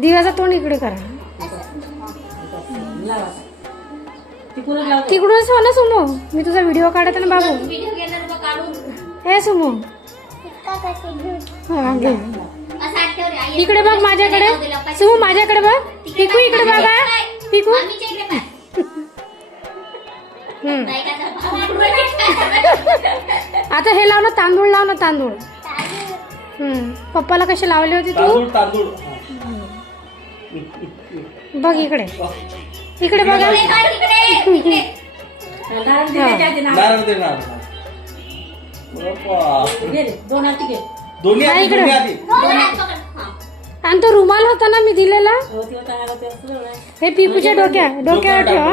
दिव्याचा तोंड इकडे करा. तिकडूनच हो ना सुमो. मी तुझा व्हिडिओ काढत ना बाबू. हे सुमो इकडे बघ माझ्याकडे. सुमो माझ्याकडे बघ. पिकू इकडे बघा. पिकू आता हे लाव ना. तांदूळ लाव ना. तांदूळ. पप्पाला कसे लावले होते तू. बघ इकडे. इकडे बघा. आणि तो रुमाल होता ना मी दिलेला. हे पिकूच्या डोक्यावर ठेवा.